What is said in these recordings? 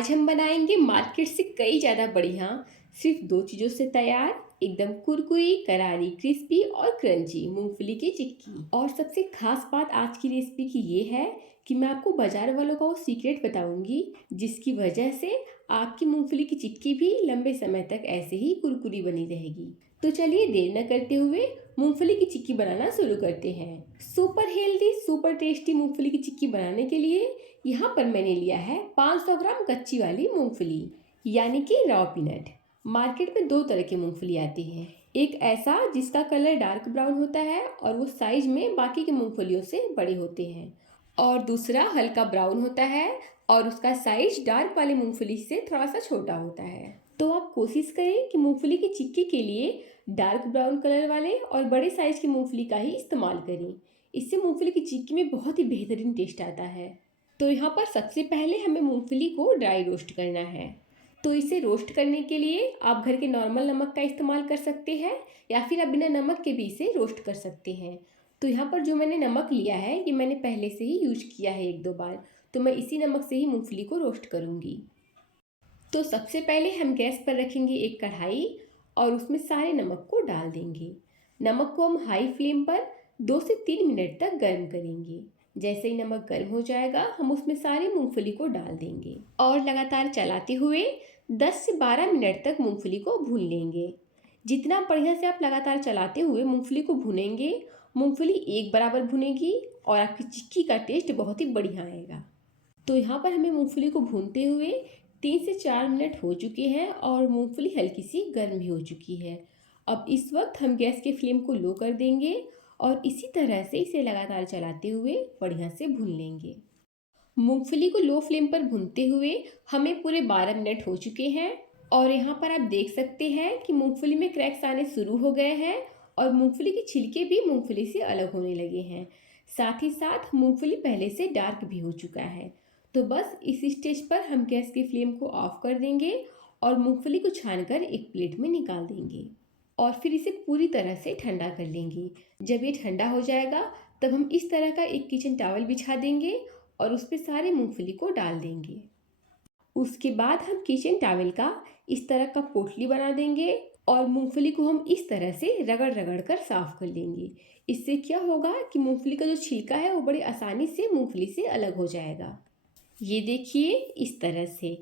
आज हम बनाएंगे मार्केट से कई ज़्यादा बढ़िया सिर्फ दो चीज़ों से तैयार एकदम कुरकुरी करारी क्रिस्पी और क्रंची मूंगफली की चिक्की। और सबसे खास बात आज की रेसिपी की ये है कि मैं आपको बाजार वालों का वो सीक्रेट बताऊंगी जिसकी वजह से आपकी मूंगफली की चिक्की भी लंबे समय तक ऐसे ही कुरकुरी बनी रहेगी। तो चलिए देर न करते हुए मूंगफली की चिक्की बनाना शुरू करते हैं। सुपर हेल्दी सुपर टेस्टी मूंगफली की चिक्की बनाने के लिए यहाँ पर मैंने लिया है 500 ग्राम कच्ची वाली मूंगफली, यानी कि रॉ पीनट। मार्केट में दो तरह की मूंगफली आती है, एक ऐसा जिसका कलर डार्क ब्राउन होता है और वो साइज में बाकी की मूंगफलियों से बड़े होते हैं, और दूसरा हल्का ब्राउन होता है और उसका साइज डार्क वाली मूंगफली से थोड़ा सा छोटा होता है। तो आप कोशिश करें कि मूंगफली की चिक्की के लिए डार्क ब्राउन कलर वाले और बड़े साइज की मूंगफली का ही इस्तेमाल करें। इससे मूंगफली की चिक्की में बहुत ही बेहतरीन टेस्ट आता है। तो यहाँ पर सबसे पहले हमें मूंगफली को ड्राई रोस्ट करना है। तो इसे रोस्ट करने के लिए आप घर के नॉर्मल नमक का इस्तेमाल कर सकते हैं या फिर आप बिना नमक के भी इसे रोस्ट कर सकते हैं। तो यहाँ पर जो मैंने नमक लिया है ये मैंने पहले से ही यूज किया है एक दो बार, तो मैं इसी नमक से ही मूंगफली को रोस्ट करूँगी। तो सबसे पहले हम गैस पर रखेंगे एक कढ़ाई और उसमें सारे नमक को डाल देंगे। नमक को हम हाई फ्लेम पर 2 से 3 मिनट तक गर्म करेंगे। जैसे ही नमक गर्म हो जाएगा हम उसमें सारी मूंगफली को डाल देंगे और लगातार चलाते हुए 10 से 12 मिनट तक मूंगफली को भून लेंगे। जितना बढ़िया से आप लगातार चलाते हुए मूंगफली को भूनेंगे, मूंगफली एक बराबर भुनेगी और आपकी चिक्की का टेस्ट बहुत ही बढ़िया आएगा। तो यहाँ पर हमें मूंगफली को भूनते हुए 3 से 4 मिनट हो चुके हैं और मूंगफली हल्की सी गर्म भी हो चुकी है। अब इस वक्त हम गैस के फ्लेम को लो कर देंगे और इसी तरह से इसे लगातार चलाते हुए बढ़िया से भून लेंगे। मूंगफली को लो फ्लेम पर भूनते हुए हमें पूरे 12 मिनट हो चुके हैं और यहाँ पर आप देख सकते हैं कि मूंगफली में क्रैक्स आने शुरू हो गए हैं और मूंगफली के छिलके भी मूंगफली से अलग होने लगे हैं। साथ ही साथ मूंगफली पहले से डार्क भी हो चुका है। तो बस इस स्टेज पर हम गैस की फ्लेम को ऑफ कर देंगे और मूंगफली को छानकर एक प्लेट में निकाल देंगे और फिर इसे पूरी तरह से ठंडा कर लेंगे। जब ये ठंडा हो जाएगा तब हम इस तरह का एक किचन टॉवल बिछा देंगे और उस पर सारे मूंगफली को डाल देंगे। उसके बाद हम किचन टॉवल का इस तरह का पोटली बना देंगे और मूंगफली को हम इस तरह से रगड़ रगड़ कर साफ कर लेंगे। इससे क्या होगा कि मूंगफली का जो छिलका है वो बड़ी आसानी से मूंगफली से अलग हो जाएगा। ये देखिए इस तरह से।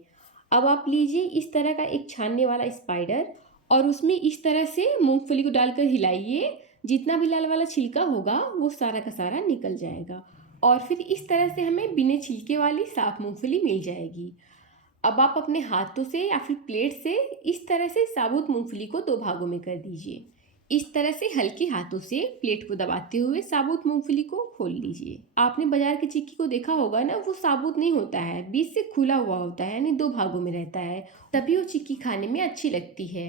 अब आप लीजिए इस तरह का एक छानने वाला स्पाइडर और उसमें इस तरह से मूंगफली को डालकर हिलाइए। जितना भी लाल वाला छिलका होगा वो सारा का सारा निकल जाएगा और फिर इस तरह से हमें बिना छिलके वाली साफ मूंगफली मिल जाएगी। अब आप अपने हाथों से या फिर प्लेट से इस तरह से साबुत मूंगफली को दो भागों में कर दीजिए। इस तरह से हल्के हाथों से प्लेट को दबाते हुए साबुत मूंगफली को खोल लीजिए। आपने बाजार की चिक्की को देखा होगा ना, वो साबुत नहीं होता है, बीच से खुला हुआ होता है, यानी दो भागों में रहता है, तभी वो चिक्की खाने में अच्छी लगती है।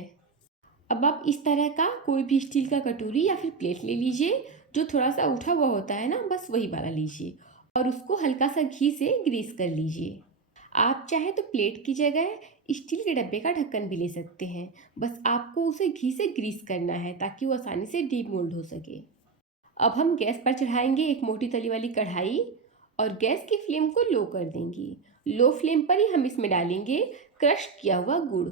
अब आप इस तरह का कोई भी स्टील का कटोरी या फिर प्लेट ले लीजिए, जो थोड़ा सा उठा हुआ होता है ना, बस वही वाला लीजिए और उसको हल्का सा घी से ग्रीस कर लीजिए। आप चाहे तो प्लेट की जगह स्टील के डब्बे का ढक्कन भी ले सकते हैं। बस आपको उसे घी से ग्रीस करना है ताकि वो आसानी से डीप मोल्ड हो सके। अब हम गैस पर चढ़ाएंगे एक मोटी तली वाली कढ़ाई और गैस की फ्लेम को लो कर देंगे। लो फ्लेम पर ही हम इसमें डालेंगे क्रश किया हुआ गुड़।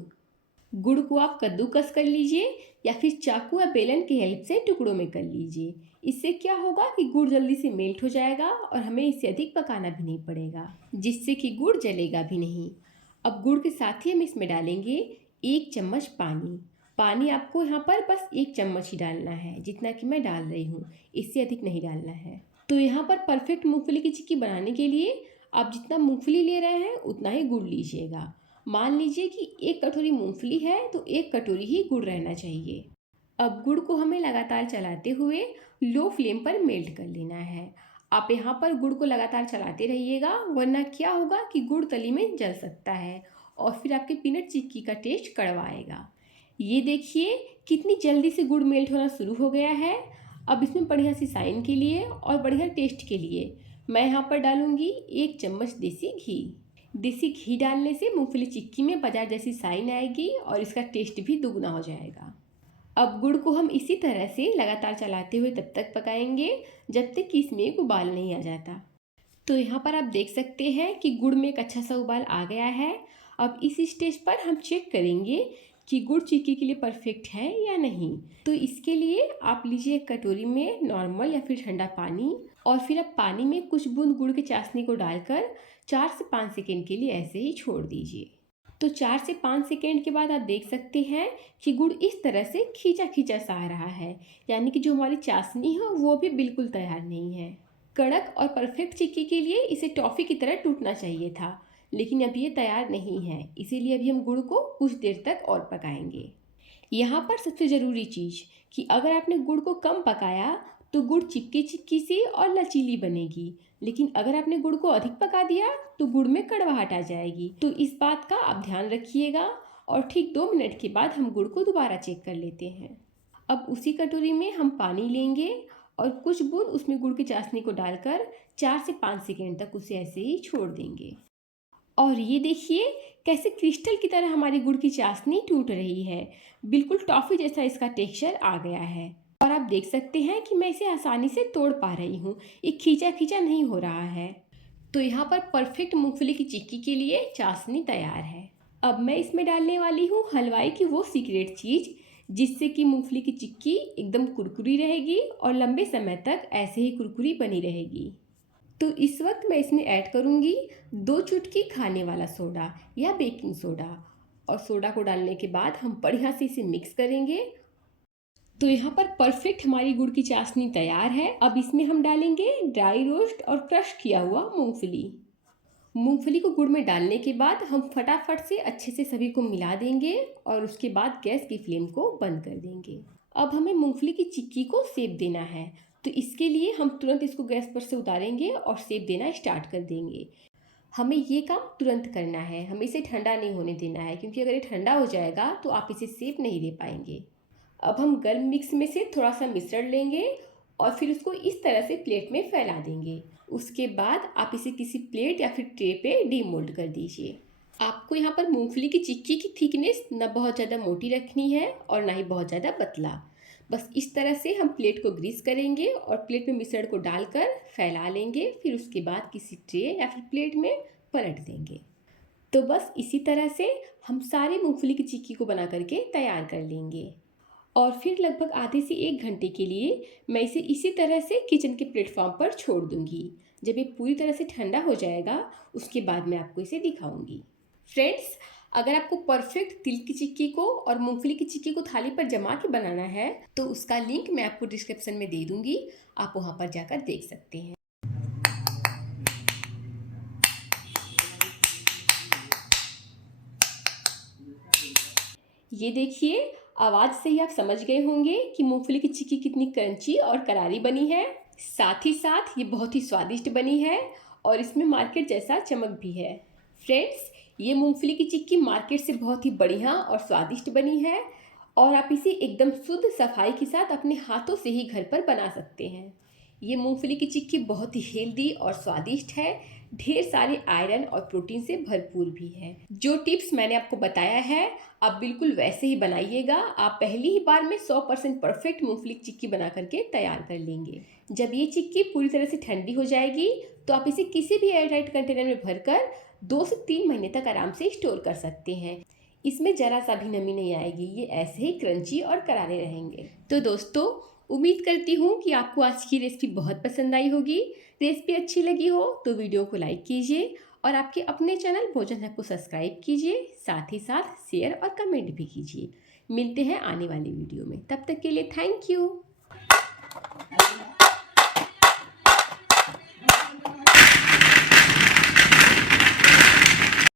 गुड़ को आप कद्दूकस कर लीजिए या फिर चाकू या बेलन की हेल्प से टुकड़ों में कर लीजिए। इससे क्या होगा कि गुड़ जल्दी से मेल्ट हो जाएगा और हमें इसे अधिक पकाना भी नहीं पड़ेगा, जिससे कि गुड़ जलेगा भी नहीं। अब गुड़ के साथ ही हम इसमें डालेंगे 1 चम्मच पानी। पानी आपको यहाँ पर बस 1 चम्मच ही डालना है, जितना कि मैं डाल रही हूँ, इससे अधिक नहीं डालना है। तो यहाँ पर परफेक्ट मूंगफली की चिक्की बनाने के लिए आप जितना मूंगफली ले रहे हैं उतना ही गुड़ लीजिएगा। मान लीजिए कि 1 कटोरी मूंगफली है तो 1 कटोरी ही गुड़ रहना चाहिए। अब गुड़ को हमें लगातार चलाते हुए लो फ्लेम पर मेल्ट कर लेना है। आप यहाँ पर गुड़ को लगातार चलाते रहिएगा, वरना क्या होगा कि गुड़ तली में जल सकता है और फिर आपके पीनट चिक्की का टेस्ट कड़वा आएगा। ये देखिए कितनी जल्दी से गुड़ मेल्ट होना शुरू हो गया है। अब इसमें बढ़िया सी साइन के लिए और बढ़िया टेस्ट के लिए मैं यहाँ पर डालूंगी 1 चम्मच देसी घी। देसी घी डालने से मूंगफली चिक्की में बाजार जैसी साइन आएगी और इसका टेस्ट भी दुगना हो जाएगा। अब गुड़ को हम इसी तरह से लगातार चलाते हुए तब तक पकाएंगे जब तक कि इसमें एक उबाल नहीं आ जाता। तो यहाँ पर आप देख सकते हैं कि गुड़ में एक अच्छा सा उबाल आ गया है। अब इस स्टेज पर हम चेक करेंगे कि गुड़ चिक्की के लिए परफेक्ट है या नहीं। तो इसके लिए आप लीजिए एक कटोरी में नॉर्मल या फिर ठंडा पानी, और फिर आप पानी में कुछ बूंद गुड़ की चाशनी को डालकर 4 से 5 सेकेंड के लिए ऐसे ही छोड़ दीजिए। तो 4 से 5 सेकेंड के बाद आप देख सकते हैं कि गुड़ इस तरह से खींचा खींचा सा आ रहा है, यानी कि जो हमारी चाशनी है वो भी बिल्कुल तैयार नहीं है। कड़क और परफेक्ट चिक्की के लिए इसे टॉफ़ी की तरह टूटना चाहिए था, लेकिन अब ये तैयार नहीं है, इसीलिए अभी हम गुड़ को कुछ देर तक और पकाएंगे। यहाँ पर सबसे ज़रूरी चीज़ कि अगर आपने गुड़ को कम पकाया तो गुड़ चिपकी चिपकी सी और लचीली बनेगी, लेकिन अगर आपने गुड़ को अधिक पका दिया तो गुड़ में कड़वाहट आ जाएगी। तो इस बात का आप ध्यान रखिएगा। और ठीक 2 मिनट के बाद हम गुड़ को दोबारा चेक कर लेते हैं। अब उसी कटोरी में हम पानी लेंगे और कुछ बूंद उसमें गुड़ की चाशनी को डालकर 4 से 5 सेकेंड तक उसे ऐसे ही छोड़ देंगे। और ये देखिए कैसे क्रिस्टल की तरह हमारी गुड़ की चाशनी टूट रही है। बिल्कुल टॉफ़ी जैसा इसका टेक्सचर आ गया है। और आप देख सकते हैं कि मैं इसे आसानी से तोड़ पा रही हूँ, ये खींचा खींचा नहीं हो रहा है। तो यहाँ पर परफेक्ट मूंगफली की चिक्की के लिए चाशनी तैयार है। अब मैं इसमें डालने वाली हूँ हलवाई की वो सीक्रेट चीज़, जिससे कि मूंगफली की चिक्की एकदम कुरकुरी रहेगी और लंबे समय तक ऐसे ही कुरकुरी बनी रहेगी। तो इस वक्त मैं इसमें ऐड करूँगी 2 चुटकी खाने वाला सोडा या बेकिंग सोडा, और सोडा को डालने के बाद हम बढ़िया से इसे मिक्स करेंगे। तो यहाँ पर परफेक्ट हमारी गुड़ की चाशनी तैयार है। अब इसमें हम डालेंगे ड्राई रोस्ट और क्रश किया हुआ मूंगफली। मूंगफली को गुड़ में डालने के बाद हम फटाफट से अच्छे से सभी को मिला देंगे और उसके बाद गैस की फ्लेम को बंद कर देंगे। अब हमें मूंगफली की चिक्की को सेक देना है, तो इसके लिए हम तुरंत इसको गैस पर से उतारेंगे और सेक देना स्टार्ट कर देंगे। हमें ये काम तुरंत करना है, हमें इसे ठंडा नहीं होने देना है, क्योंकि अगर ये ठंडा हो जाएगा तो आप इसे सेक नहीं दे पाएंगे। अब हम गर्म मिक्स में से थोड़ा सा मिश्रण लेंगे और फिर उसको इस तरह से प्लेट में फैला देंगे। उसके बाद आप इसे किसी प्लेट या फिर ट्रे पे डीमोल्ड कर दीजिए। आपको यहाँ पर मूंगफली की चिक्की की थिकनेस न बहुत ज़्यादा मोटी रखनी है और ना ही बहुत ज़्यादा पतला। बस इस तरह से हम प्लेट को ग्रीस करेंगे और प्लेट में मिश्रण को डालकर फैला लेंगे। फिर उसके बाद किसी ट्रे या फिर प्लेट में पलट देंगे। तो बस इसी तरह से हम सारे मूंगफली की चिक्की को बना करके तैयार कर लेंगे। और फिर लगभग आधे से 1 घंटे के लिए मैं इसे इसी तरह से किचन के प्लेटफॉर्म पर छोड़ दूंगी। जब ये पूरी तरह से ठंडा हो जाएगा उसके बाद मैं आपको इसे दिखाऊंगी। फ्रेंड्स, अगर आपको परफेक्ट तिल की चिक्की को और मूंगफली की चिक्की को थाली पर जमा के बनाना है तो उसका लिंक मैं आपको डिस्क्रिप्शन में दे दूंगी, आप वहाँ पर जाकर देख सकते हैं। ये देखिए, आवाज़ से ही आप समझ गए होंगे कि मूंगफली की चिक्की कितनी क्रंची और करारी बनी है। साथ ही साथ ये बहुत ही स्वादिष्ट बनी है और इसमें मार्केट जैसा चमक भी है। फ्रेंड्स, ये मूंगफली की चिक्की मार्केट से बहुत ही बढ़िया और स्वादिष्ट बनी है और आप इसे एकदम शुद्ध सफाई के साथ अपने हाथों से ही घर पर बना सकते हैं। ये मूंगफली की चिक्की बहुत ही हेल्दी और स्वादिष्ट है, ढेर सारे आयरन और प्रोटीन से भरपूर भी है। जो टिप्स मैंने आपको बताया है आप बिल्कुल वैसे ही बनाइएगा। आप पहली ही बार में 100% परफेक्ट मूंगफली की चिक्की बना करके तैयार कर लेंगे। जब ये चिक्की पूरी तरह से ठंडी हो जाएगी तो आप इसे किसी भी एयरटाइट कंटेनर में भरकर 2 से 3 महीने तक आराम से स्टोर कर सकते हैं। इसमें ज़रा सा भी नमी नहीं आएगी, ये ऐसे ही क्रंची और करारे रहेंगे। तो दोस्तों, उम्मीद करती हूँ कि आपको आज की रेसिपी बहुत पसंद आई होगी। रेसिपी अच्छी लगी हो तो वीडियो को लाइक कीजिए और आपके अपने चैनल भोजन हब को सब्सक्राइब कीजिए। साथ ही साथ शेयर और कमेंट भी कीजिए। मिलते हैं आने वाली वीडियो में, तब तक के लिए थैंक यू।